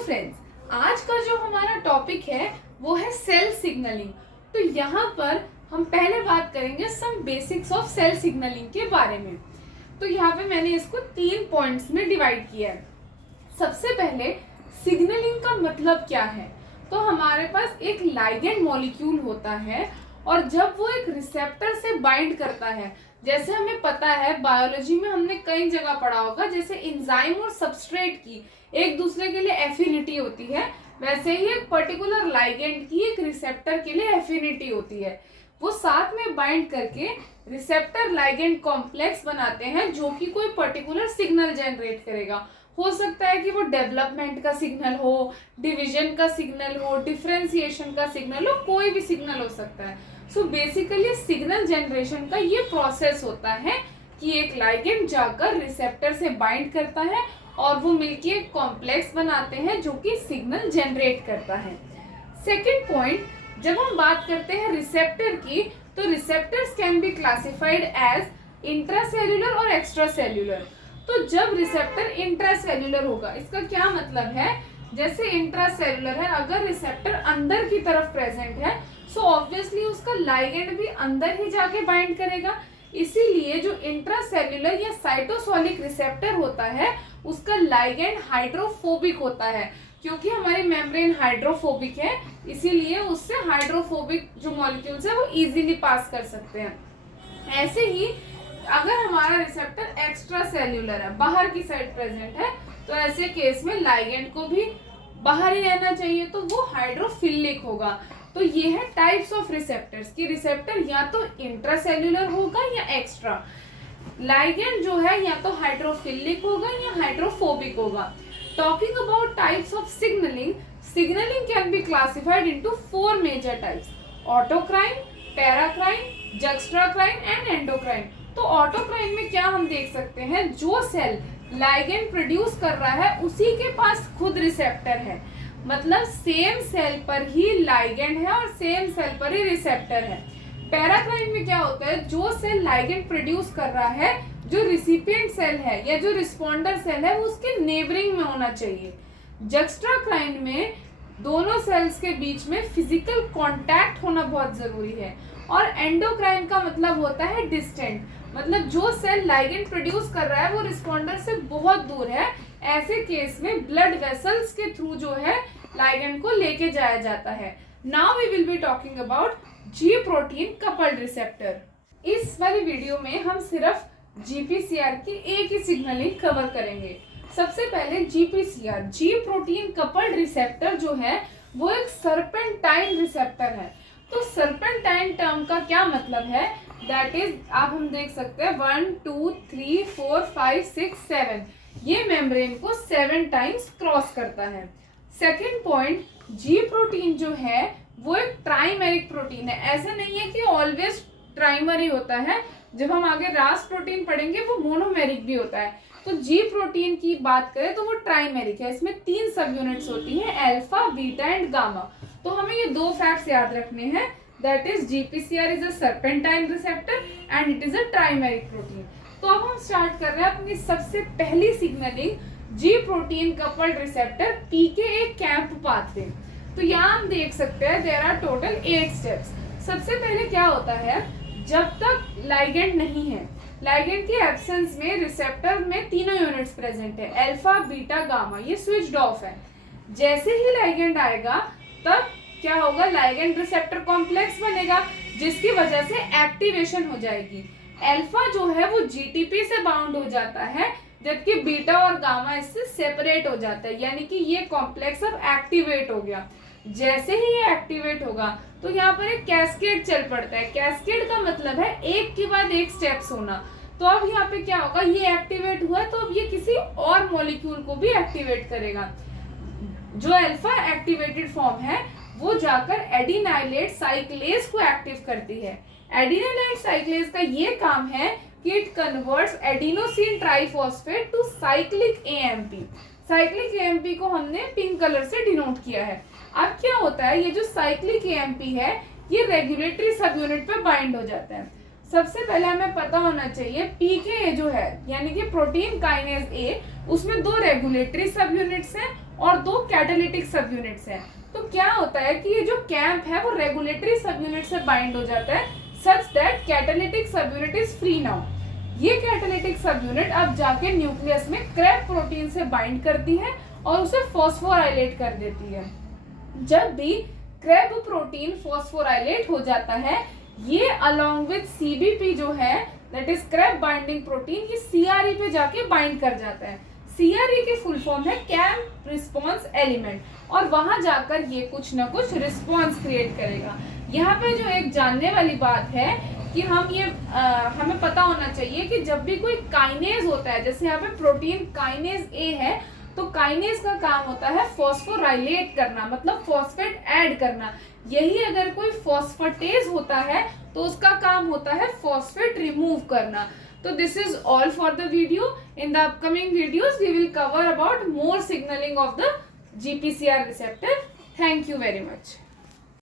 Friends, आज का जो हमारा टॉपिक है वो है सेल सिग्नलिंग। तो यहाँ पर हम पहले बात करेंगे some basics of cell signalling के बारे में। तो यहाँ पे मैंने इसको 3 पॉइंट्स में डिवाइड किया है। सबसे पहले सिग्नलिंग का मतलब क्या है। तो हमारे पास एक लाइगेंड मॉलिक्यूल होता है और जब वो एक रिसेप्टर से बाइंड करता है, जैसे हमें पता है बायोलॉजी में हमने कई जगह पढ़ा होगा, जैसे एंजाइम और सबस्ट्रेट की एक दूसरे के लिए एफिनिटी होती है, वैसे ही एक पर्टिकुलर लाइगेंड की एक रिसेप्टर के लिए एफिनिटी होती है। वो साथ में बाइंड करके रिसेप्टर लाइगेंड कॉम्प्लेक्स बनाते हैं जो कि कोई पर्टिकुलर सिग्नल जनरेट करेगा। हो सकता है कि वो डेवलपमेंट का सिग्नल हो, डिवीजन का सिग्नल हो, डिफरेंशिएशन का सिग्नल हो, कोई भी सिग्नल हो सकता है। सो बेसिकली सिग्नल जनरेशन का ये प्रोसेस होता है कि एक लाइगेंड जाकर रिसेप्टर से बाइंड करता है और वो मिलके एक कॉम्प्लेक्स बनाते हैं जो कि सिग्नल जनरेट करता है। सेकंड पॉइंट, जब हम बात करते हैं रिसेप्टर की, तो receptors can be classified as intracellular और एक्स्ट्रासेल्यूलर। तो जब रिसेप्टर इंट्रासेल्यूलर होगा, इसका क्या मतलब है, जैसे इंट्रासेल्यूलर है, अगर रिसेप्टर अंदर की तरफ प्रेजेंट है सो ऑब्वियसली उसका लाइगेंड भी अंदर ही जाके बाइंड करेगा। इसीलिए जो इंट्रासेल्यूलर या साइटोसोलिक रिसेप्टर होता है उसका लाइगेंड हाइड्रोफोबिक होता है, क्योंकि हमारी मेम्ब्रेन हाइड्रोफोबिक है, इसीलिए उससे हाइड्रोफोबिक जो मॉलिक्यूल्स है वो इजीली पास कर सकते हैं। ऐसे ही अगर हमारा रिसेप्टर एक्स्ट्रा सेल्यूलर है, बाहर की साइड प्रेजेंट है, तो ऐसे केस में लाइगेंड को भी बाहर ही रहना चाहिए, तो वो हाइड्रोफिलिक होगा। तो ये है टाइप्स ऑफ रिसेप्टर्स कि रिसेप्टर या तो इंट्रासेल्यूलर होगा या एक्स्ट्रा। लाइगेंड जो है या तो हाइड्रोफिलिक होगा या हाइड्रोफोबिक होगा। Talking about types of signalling, signalling can be classified into 4 major types: autocrine, paracrine, juxtacrine and endocrine. तो ऑटोक्राइन में क्या हम देख सकते हैं, जो सेल लाइगेंड प्रोड्यूस कर रहा है उसी के पास खुद रिसेप्टर है, मतलब सेम सेल पर ही लाइगेंड है और सेम सेल पर ही रिसेप्टर है। पैराक्राइन में क्या होता है, जो सेल लाइगेंड प्रोड्यूस कर रहा है, जो रिसिपिएंट सेल है या जो रिस्पॉन्डर सेल है वो उसके नेबरिंग में होना चाहिए। जक्स्ट्राक्राइन में दोनों सेल्स के बीच में फिजिकल कांटेक्ट होना बहुत जरूरी है। और एंडोक्राइन का मतलब होता है डिस्टेंट, मतलब जो सेल लाइगेंड प्रोड्यूस कर रहा है वो रिस्पॉन्डर से बहुत दूर है। ऐसे केस में ब्लड वेसल्स के थ्रू जो है लाइगेंड को लेके जाया जाता है। Now we will be talking about G protein coupled receptor. इस वाली वीडियो में हम सिर्फ जीपीसीआर की एक ही सिग्नलिंग कवर करेंगे। सबसे पहले जीपीसीआर, जी प्रोटीन कपल्ड रिसेप्टर जो है वो एक सर्पेंटाइन रिसेप्टर है। तो सर्पेंटाइन टर्म का क्या मतलब है, दैट इज आप हम देख सकते हैं 1 2 3 4 5 6 7, ये मेम्ब्रेन को 7 टाइम्स क्रॉस करता है। सेकेंड पॉइंट, जी प्रोटीन जो है वो एक ट्राइमेरिक प्रोटीन है। ऐसा नहीं है कि ऑलवेज ट्राइमर ही होता है, जब हम आगे रास प्रोटीन पढ़ेंगे वो मोनोमेरिक भी होता है। तो जी प्रोटीन की बात करें तो वो ट्राइमेरिक है, इसमें 3 सब यूनिट्स होती हैं, अल्फा, बीटा एंड गामा। तो हमें ये 2 फैक्ट्स याद रखने हैं, that is GPCR is a serpentine receptor and it is a trimeric protein. तो अब हम स्टार्ट कर रहे हैं अपनी सबसे पहली सिग्नलिंग, जी protein coupled receptor pKa camp pathway. तो यहाँ हम देख सकते हैं देयर आर टोटल 8 स्टेप्स। सबसे पहले क्या होता है, जब तक लाइगेंड नहीं है, लाइगेंड के एब्सेंस में रिसेप्टर में तीनों यूनिट्स प्रेजेंट है, अल्फा, बीटा, गामा, ये स्विच्ड ऑफ है। जैसे ही लाइगेंड आएगा तब क्या होगा, लाइगेंड रिसेप्टर कॉम्प्लेक्स बनेगा जिसकी वजह से एक्टिवेशन हो जाएगी। अल्फा जो है वो जीटीपी से बाउंड हो जाता है, जबकि बीटा और गामा इससे सेपरेट हो जाता है, यानी कि ये कॉम्प्लेक्स अब एक्टिवेट हो गया। जैसे ही ये एक्टिवेट होगा तो यहाँ पर एक कैस्केड चल पड़ता है। कैस्केड का मतलब है एक के बाद एक स्टेप्स होना। तो अब यहाँ पे क्या होगा, ये एक्टिवेट हुआ तो अब ये किसी और मॉलिक्यूल को भी एक्टिवेट करेगा। जो अल्फा एक्टिवेटेड फॉर्म है वो जाकर एडिनाइलेट साइक्लेज को एक्टिव करती है। एडिनाइलेट साइक्लेज का ये काम है कि it converts adenosine triphosphate to cyclic AMP. Cyclic AMP को हमने पिंक कलर से डिनोट किया है। अब क्या होता है, ये जो साइक्लिक एएमपी है ये रेगुलेटरी सब यूनिट पे बाइंड हो जाता है। सबसे पहले हमें पता होना चाहिए पीके जो है यानी कि प्रोटीन काइनेज ए, उसमें 2 रेगुलेटरी सब यूनिट्स हैं और 2 कैटालिटिक सब यूनिट्स हैं। तो क्या होता है कि ये जो कैंप है वो रेगुलेटरी सब यूनिट से बाइंड हो जाता है सच दैट कैटालिटिक सब यूनिट इज फ्री नाउ। ये कैटालिटिक सब यूनिट अब जाके न्यूक्लियस में क्रेब प्रोटीन से बाइंड करती है और उसे फॉस्फोराइलेट कर देती है। जब भी क्रेब प्रोटीन फॉस्फोराइलेट हो जाता है, ये अलोंग विद सीबीपी जो है that is CREB binding protein, ये सीआरई पे जाके बाइंड कर जाता है। सीआरई की फुल फॉर्म है कैंप रिस्पॉन्स एलिमेंट, और वहां जाकर ये कुछ ना कुछ रिस्पॉन्स क्रिएट करेगा। यहाँ पे जो एक जानने वाली बात है कि हमें पता होना चाहिए कि जब भी कोई काइनेज होता है, जैसे यहाँ पे प्रोटीन काइनेज ए है, तो काइनेज का काम होता है फॉस्फोराइलेट करना, मतलब फॉस्फेट ऐड करना। यही अगर कोई फॉस्फेटेज होता है तो उसका काम होता है फॉस्फेट रिमूव करना। तो this is all for the video. In the upcoming videos we will cover about more signalling of the GPCR receptor. Thank you very much.